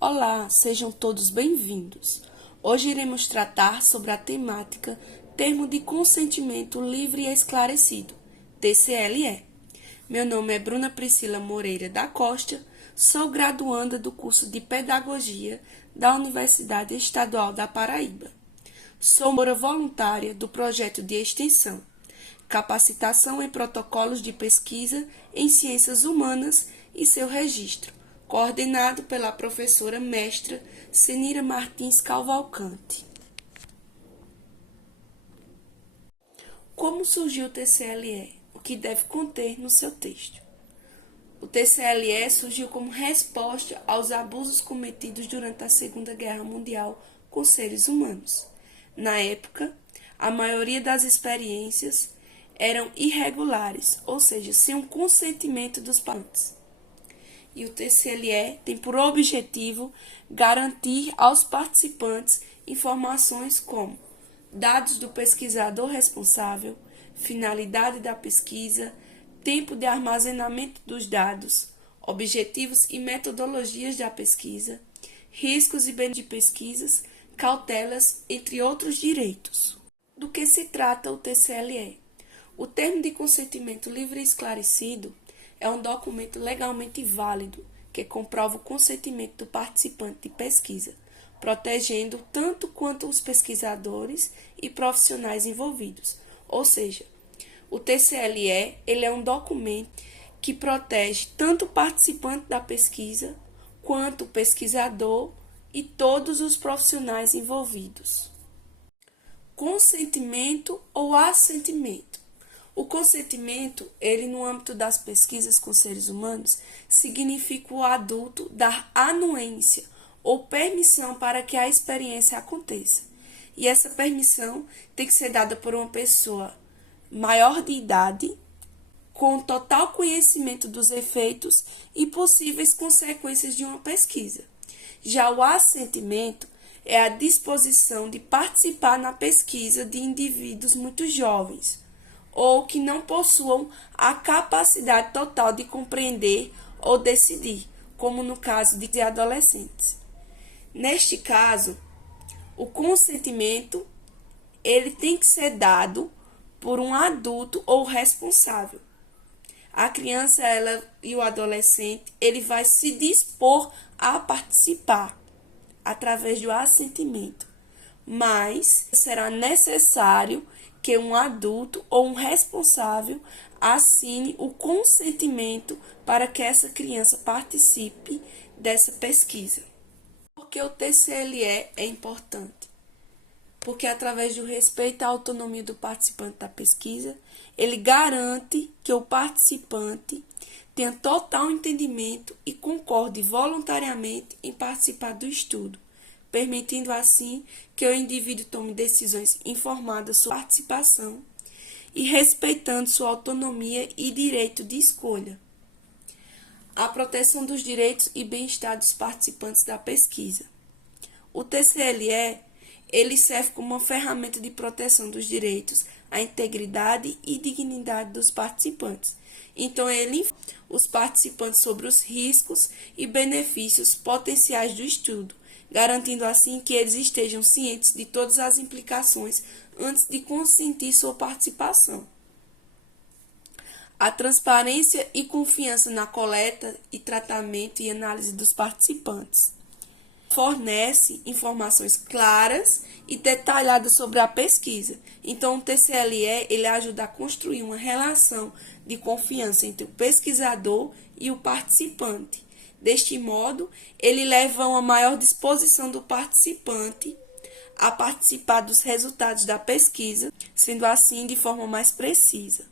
Olá, sejam todos bem-vindos. Hoje iremos tratar sobre a temática Termo de Consentimento Livre e Esclarecido, TCLE. Meu nome é Bruna Priscila Moreira da Costa, sou graduanda do curso de Pedagogia da Universidade Estadual da Paraíba. Sou mora voluntária do projeto de extensão, Capacitação em Protocolos de Pesquisa em Ciências Humanas e seu registro, coordenado pela professora mestra Senira Martins Cavalcante. Como surgiu o TCLE? O que deve conter no seu texto? O TCLE surgiu como resposta aos abusos cometidos durante a Segunda Guerra Mundial com seres humanos. Na época, a maioria das experiências eram irregulares, ou seja, sem o consentimento dos participantes. E o TCLE tem por objetivo garantir aos participantes informações como dados do pesquisador responsável, finalidade da pesquisa, tempo de armazenamento dos dados, objetivos e metodologias da pesquisa, riscos e benefícios de pesquisas, cautelas, entre outros direitos. Do que se trata o TCLE? O termo de consentimento livre e esclarecido é um documento legalmente válido que comprova o consentimento do participante de pesquisa, protegendo tanto quanto os pesquisadores e profissionais envolvidos. Ou seja, o TCLE ele é um documento que protege tanto o participante da pesquisa quanto o pesquisador e todos os profissionais envolvidos. Consentimento ou assentimento. O consentimento, ele no âmbito das pesquisas com seres humanos, significa o adulto dar anuência ou permissão para que a experiência aconteça. E essa permissão tem que ser dada por uma pessoa maior de idade, com total conhecimento dos efeitos e possíveis consequências de uma pesquisa. Já o assentimento é a disposição de participar na pesquisa de indivíduos muito jovens, ou que não possuam a capacidade total de compreender ou decidir, como no caso de adolescentes. Neste caso, o consentimento ele tem que ser dado por um adulto ou responsável. A criança e o adolescente ele vai se dispor a participar através do assentimento, mas será necessário que um adulto ou um responsável assine o consentimento para que essa criança participe dessa pesquisa. Por que o TCLE é importante? Porque através do respeito à autonomia do participante da pesquisa, ele garante que o participante tenha total entendimento e concorde voluntariamente em participar do estudo, permitindo assim que o indivíduo tome decisões informadas sobre participação e respeitando sua autonomia e direito de escolha. A proteção dos direitos e bem-estar dos participantes da pesquisa. O TCLE ele serve como uma ferramenta de proteção dos direitos, à integridade e dignidade dos participantes. Então, ele informa os participantes sobre os riscos e benefícios potenciais do estudo, garantindo assim que eles estejam cientes de todas as implicações antes de consentir sua participação. A transparência e confiança na coleta e tratamento e análise dos participantes. Fornece informações claras e detalhadas sobre a pesquisa. Então, o TCLE ele ajuda a construir uma relação de confiança entre o pesquisador e o participante. Deste modo, ele leva a uma maior disposição do participante a participar dos resultados da pesquisa, sendo assim de forma mais precisa.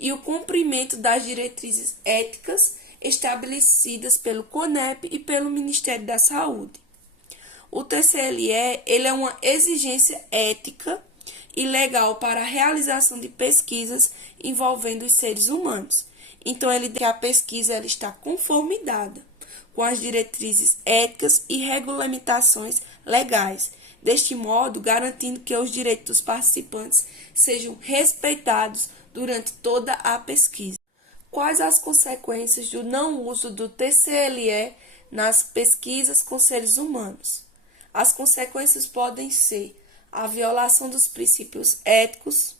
E o cumprimento das diretrizes éticas estabelecidas pelo CONEP e pelo Ministério da Saúde. O TCLE ele é uma exigência ética e legal para a realização de pesquisas envolvendo os seres humanos. Então, ele diz que a pesquisa ela está conformidade com as diretrizes éticas e regulamentações legais, deste modo garantindo que os direitos dos participantes sejam respeitados durante toda a pesquisa. Quais as consequências do não uso do TCLE nas pesquisas com seres humanos. As consequências podem ser a violação dos princípios éticos,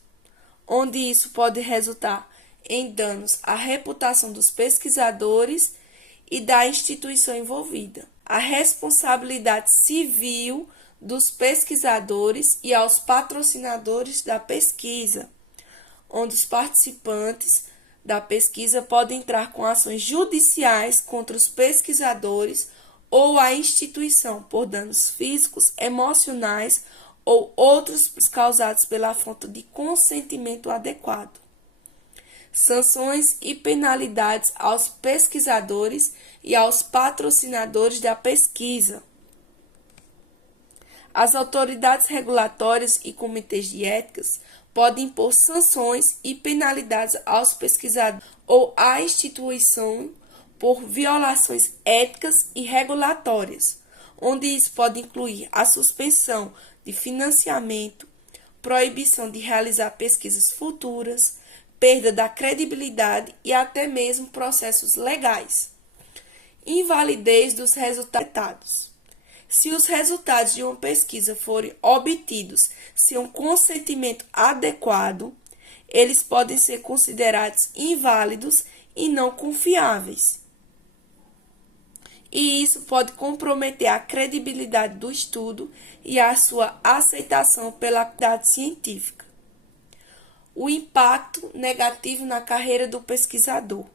onde isso pode resultar em danos à reputação dos pesquisadores e da instituição envolvida. A responsabilidade civil dos pesquisadores e aos patrocinadores da pesquisa, onde os participantes da pesquisa podem entrar com ações judiciais contra os pesquisadores ou a instituição por danos físicos, emocionais ou outros causados pela falta de consentimento adequado. Sanções e penalidades aos pesquisadores e aos patrocinadores da pesquisa. As autoridades regulatórias e comitês de éticas podem impor sanções e penalidades aos pesquisadores ou à instituição por violações éticas e regulatórias, onde isso pode incluir a suspensão de financiamento, proibição de realizar pesquisas futuras, perda da credibilidade e até mesmo processos legais. Invalidez dos resultados. Se os resultados de uma pesquisa forem obtidos sem um consentimento adequado, eles podem ser considerados inválidos e não confiáveis. E isso pode comprometer a credibilidade do estudo e a sua aceitação pela comunidade científica. O impacto negativo na carreira do pesquisador.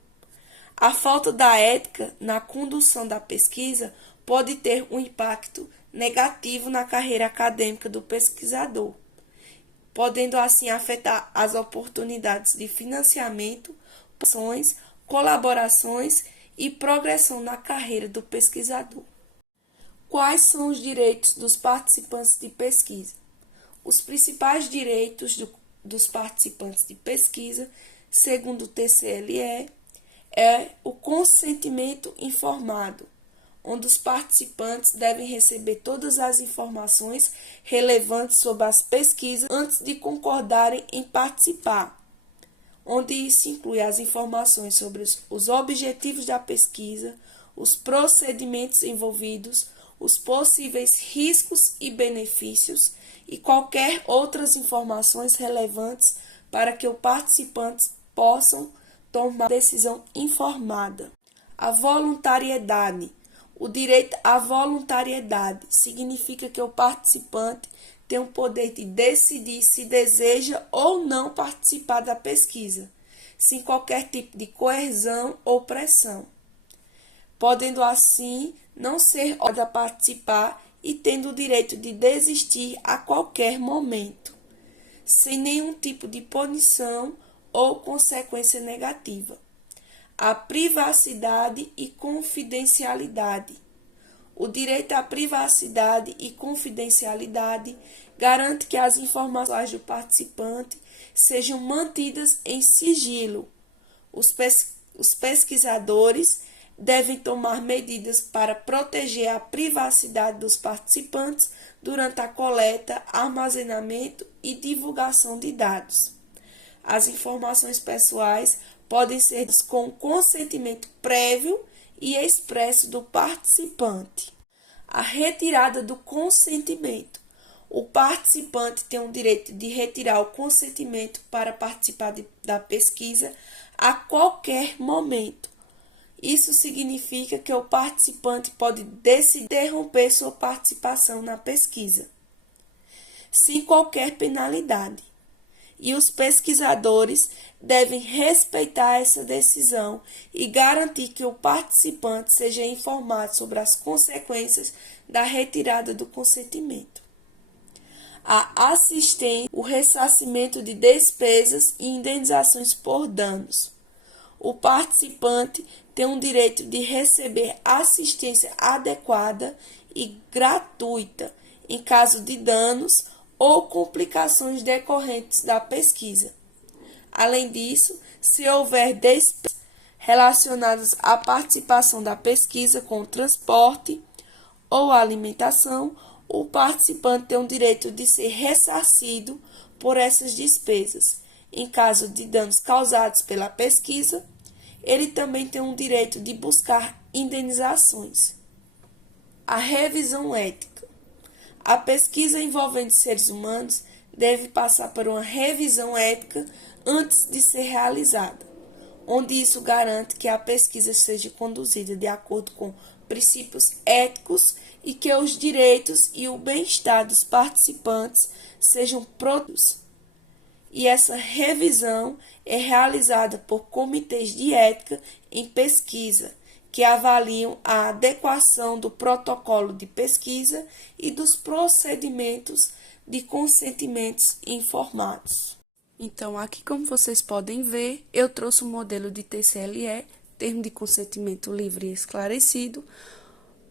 A falta da ética na condução da pesquisa pode ter um impacto negativo na carreira acadêmica do pesquisador, podendo assim afetar as oportunidades de financiamento, ações, colaborações e progressão na carreira do pesquisador. Quais são os direitos dos participantes de pesquisa? Os principais direitos dos participantes de pesquisa, segundo o TCLE, é o consentimento informado, onde os participantes devem receber todas as informações relevantes sobre as pesquisas antes de concordarem em participar, onde isso inclui as informações sobre os objetivos da pesquisa, os procedimentos envolvidos, os possíveis riscos e benefícios e qualquer outras informações relevantes para que os participantes possam tomar decisão informada. A voluntariedade. O direito à voluntariedade significa que o participante tem o poder de decidir se deseja ou não participar da pesquisa, sem qualquer tipo de coerção ou pressão, podendo assim não ser obrigado a participar e tendo o direito de desistir a qualquer momento, sem nenhum tipo de punição ou consequência negativa. A privacidade e confidencialidade. O direito à privacidade e confidencialidade garante que as informações do participante sejam mantidas em sigilo. Os pesquisadores devem tomar medidas para proteger a privacidade dos participantes durante a coleta, armazenamento e divulgação de dados. As informações pessoais podem ser com consentimento prévio e expresso do participante. A retirada do consentimento. O participante tem o direito de retirar o consentimento para participar da pesquisa a qualquer momento. Isso significa que o participante pode decidir interromper sua participação na pesquisa, sem qualquer penalidade. E os pesquisadores devem respeitar essa decisão e garantir que o participante seja informado sobre as consequências da retirada do consentimento. A assistência, o ressarcimento de despesas e indenizações por danos. O participante tem o direito de receber assistência adequada e gratuita em caso de danos ou complicações decorrentes da pesquisa. Além disso, se houver despesas relacionadas à participação da pesquisa com transporte ou alimentação, o participante tem o direito de ser ressarcido por essas despesas. Em caso de danos causados pela pesquisa, ele também tem o direito de buscar indenizações. A revisão ética. A pesquisa envolvendo seres humanos deve passar por uma revisão ética antes de ser realizada, onde isso garante que a pesquisa seja conduzida de acordo com princípios éticos e que os direitos e o bem-estar dos participantes sejam protegidos. E essa revisão é realizada por comitês de ética em pesquisa, que avaliam a adequação do protocolo de pesquisa e dos procedimentos de consentimentos informados. Então, aqui, como vocês podem ver, eu trouxe um modelo de TCLE, Termo de Consentimento Livre e Esclarecido,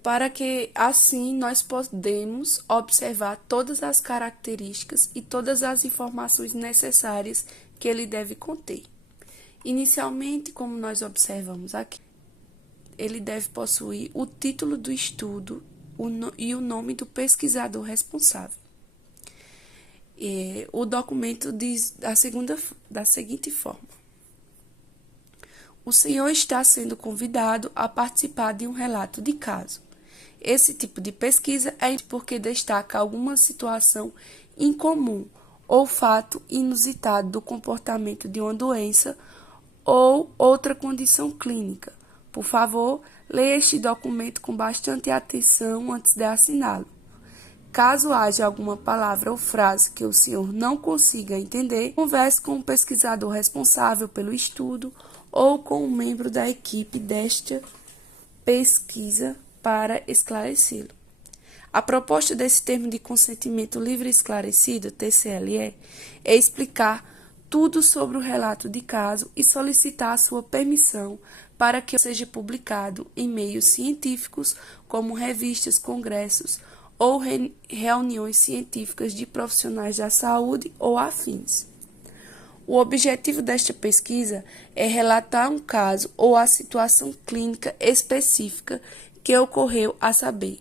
para que, assim, nós podemos observar todas as características e todas as informações necessárias que ele deve conter. Inicialmente, como nós observamos aqui, ele deve possuir o título do estudo e o nome do pesquisador responsável. O documento diz da seguinte forma: o senhor está sendo convidado a participar de um relato de caso. Esse tipo de pesquisa é porque destaca alguma situação incomum ou fato inusitado do comportamento de uma doença ou outra condição clínica. Por favor, leia este documento com bastante atenção antes de assiná-lo. Caso haja alguma palavra ou frase que o senhor não consiga entender, converse com o pesquisador responsável pelo estudo ou com um membro da equipe desta pesquisa para esclarecê-lo. A proposta desse termo de consentimento livre e esclarecido, TCLE, é explicar tudo sobre o relato de caso e solicitar a sua permissão para que seja publicado em meios científicos, como revistas, congressos ou reuniões científicas de profissionais da saúde ou afins. O objetivo desta pesquisa é relatar um caso ou a situação clínica específica que ocorreu, a saber.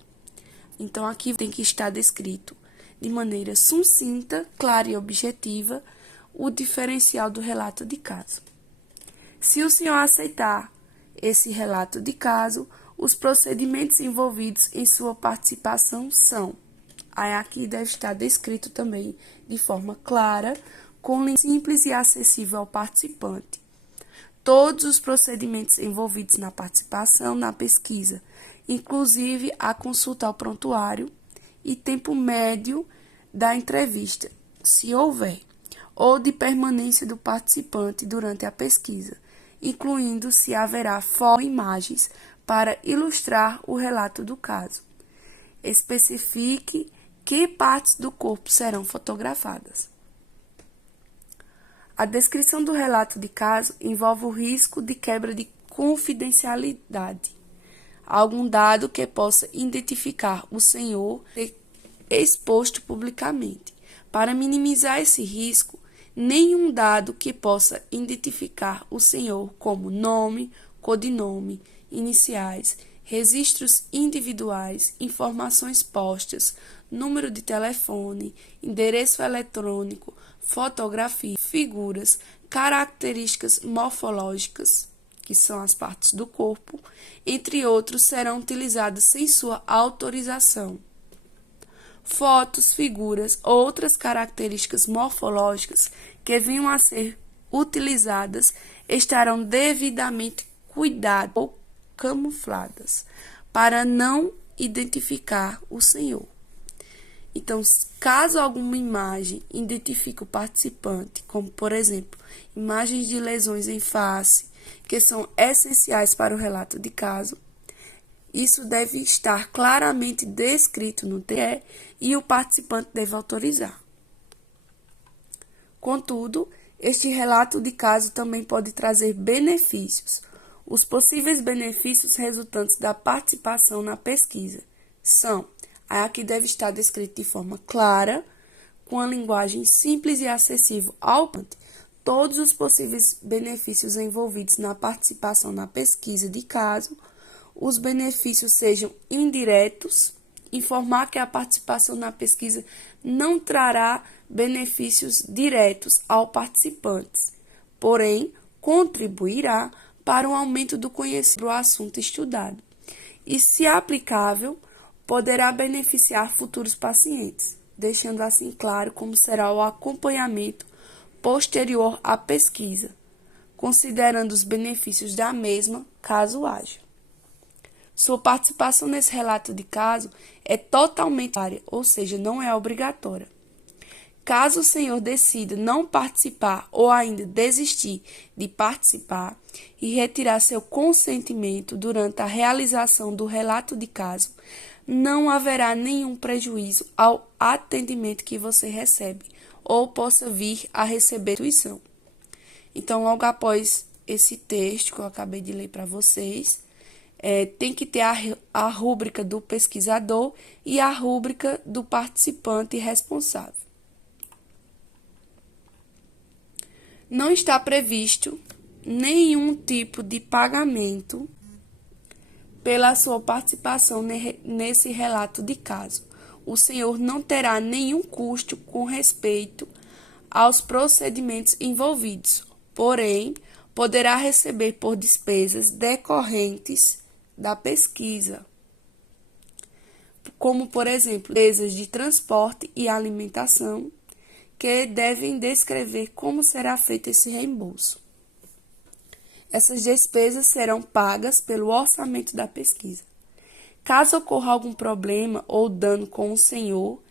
Então, aqui tem que estar descrito de maneira sucinta, clara e objetiva o diferencial do relato de caso. Se o senhor aceitar esse relato de caso, os procedimentos envolvidos em sua participação são. Aí aqui deve estar descrito também de forma clara, com linguagem simples e acessível ao participante. Todos os procedimentos envolvidos na participação na pesquisa, inclusive a consulta ao prontuário e tempo médio da entrevista, se houver, ou de permanência do participante durante a pesquisa, incluindo se haverá fotos ou imagens para ilustrar o relato do caso. Especifique que partes do corpo serão fotografadas. A descrição do relato de caso envolve o risco de quebra de confidencialidade. Algum dado que possa identificar o senhor exposto publicamente. Para minimizar esse risco, nenhum dado que possa identificar o senhor, como nome, codinome, iniciais, registros individuais, informações postas, número de telefone, endereço eletrônico, fotografia, figuras, características morfológicas, que são as partes do corpo, entre outros, serão utilizados sem sua autorização. Fotos, figuras ou outras características morfológicas que venham a ser utilizadas estarão devidamente cuidadas ou camufladas para não identificar o senhor. Então, caso alguma imagem identifique o participante, como, por exemplo, imagens de lesões em face, que são essenciais para o relato de caso, isso deve estar claramente descrito no TE e o participante deve autorizar. Contudo, este relato de caso também pode trazer benefícios. Os possíveis benefícios resultantes da participação na pesquisa são: aqui deve estar descrito de forma clara, com a linguagem simples e acessível ao participante, todos os possíveis benefícios envolvidos na participação na pesquisa de caso. Os benefícios sejam indiretos, informar que a participação na pesquisa não trará benefícios diretos ao participante, porém, contribuirá para o aumento do conhecimento do assunto estudado. E, se aplicável, poderá beneficiar futuros pacientes, deixando assim claro como será o acompanhamento posterior à pesquisa, considerando os benefícios da mesma, caso haja. Sua participação nesse relato de caso é totalmente voluntária, ou seja, não é obrigatória. Caso o senhor decida não participar ou ainda desistir de participar e retirar seu consentimento durante a realização do relato de caso, não haverá nenhum prejuízo ao atendimento que você recebe ou possa vir a receber tuição. Então, logo após esse texto que eu acabei de ler para vocês, tem que ter a rúbrica do pesquisador e a rúbrica do participante responsável. Não está previsto nenhum tipo de pagamento pela sua participação nesse relato de caso. O senhor não terá nenhum custo com respeito aos procedimentos envolvidos, porém, poderá receber por despesas decorrentes da pesquisa, como, por exemplo, despesas de transporte e alimentação, que devem descrever como será feito esse reembolso. Essas despesas serão pagas pelo orçamento da pesquisa. Caso ocorra algum problema ou dano com o senhor,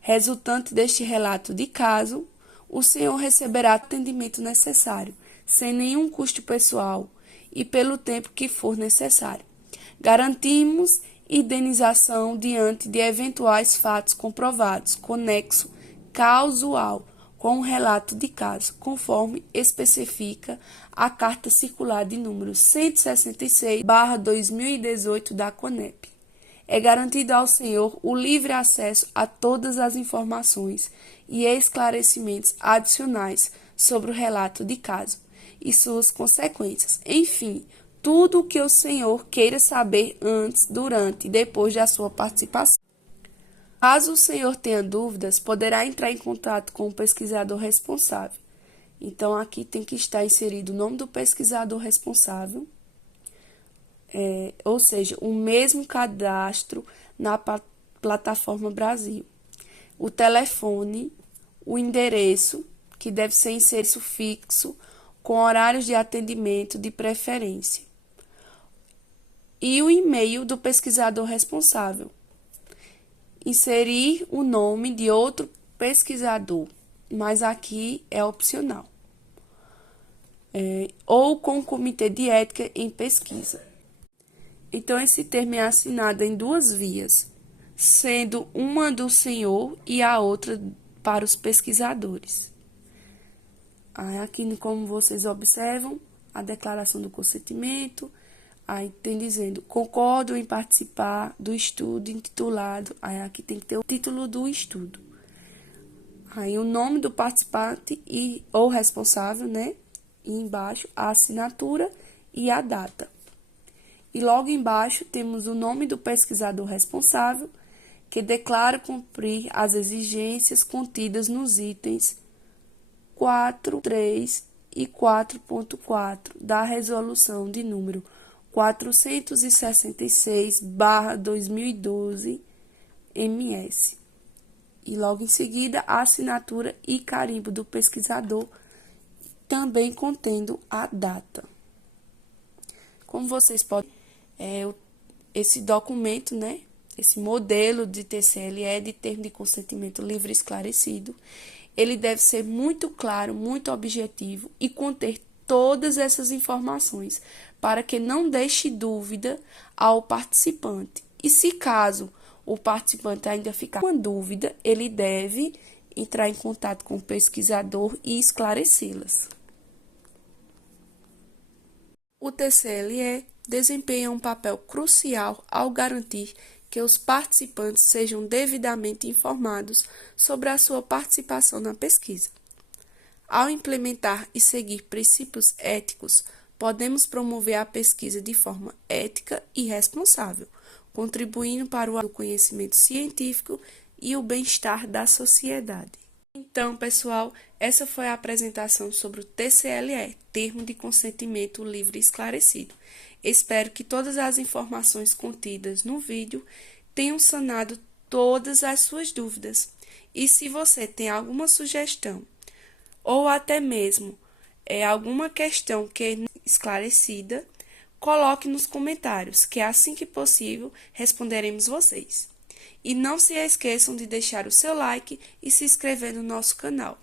resultante deste relato de caso, o senhor receberá o atendimento necessário, sem nenhum custo pessoal e pelo tempo que for necessário. Garantimos indenização diante de eventuais fatos comprovados, conexo causal com o relato de caso, conforme especifica a Carta Circular de número 166/2018 da CONEP. É garantido ao senhor o livre acesso a todas as informações e esclarecimentos adicionais sobre o relato de caso e suas consequências. Enfim, tudo o que o senhor queira saber antes, durante e depois da sua participação. Caso o senhor tenha dúvidas, poderá entrar em contato com o pesquisador responsável. Então, aqui tem que estar inserido o nome do pesquisador responsável, ou seja, o mesmo cadastro na plataforma Brasil. O telefone, o endereço, que deve ser inserido fixo, com horários de atendimento de preferência. E o e-mail do pesquisador responsável. Inserir o nome de outro pesquisador, mas aqui é opcional. Ou com o Comitê de Ética em Pesquisa. Então, esse termo é assinado em duas vias, sendo uma do senhor e a outra para os pesquisadores. Aqui, como vocês observam, a declaração do consentimento. Aí tem dizendo, concordo em participar do estudo intitulado, aí aqui tem que ter o título do estudo. Aí o nome do participante ou responsável, né? E embaixo a assinatura e a data. E logo embaixo temos o nome do pesquisador responsável, que declara cumprir as exigências contidas nos itens 4, 3 e 4.4 da resolução de número 466/2012 MS. E logo em seguida a assinatura e carimbo do pesquisador, também contendo a data. Como vocês podem esse documento, né? Esse modelo de TCLE, de termo de consentimento livre e esclarecido, ele deve ser muito claro, muito objetivo e conter todas essas informações, para que não deixe dúvida ao participante. E se caso o participante ainda ficar com dúvida, ele deve entrar em contato com o pesquisador e esclarecê-las. O TCLE desempenha um papel crucial ao garantir que os participantes sejam devidamente informados sobre a sua participação na pesquisa. Ao implementar e seguir princípios éticos, podemos promover a pesquisa de forma ética e responsável, contribuindo para o conhecimento científico e o bem-estar da sociedade. Então, pessoal, essa foi a apresentação sobre o TCLE, Termo de Consentimento Livre e Esclarecido. Espero que todas as informações contidas no vídeo tenham sanado todas as suas dúvidas. E se você tem alguma sugestão ou até mesmo alguma questão que é esclarecida, coloque nos comentários, que assim que possível responderemos vocês. E não se esqueçam de deixar o seu like e se inscrever no nosso canal.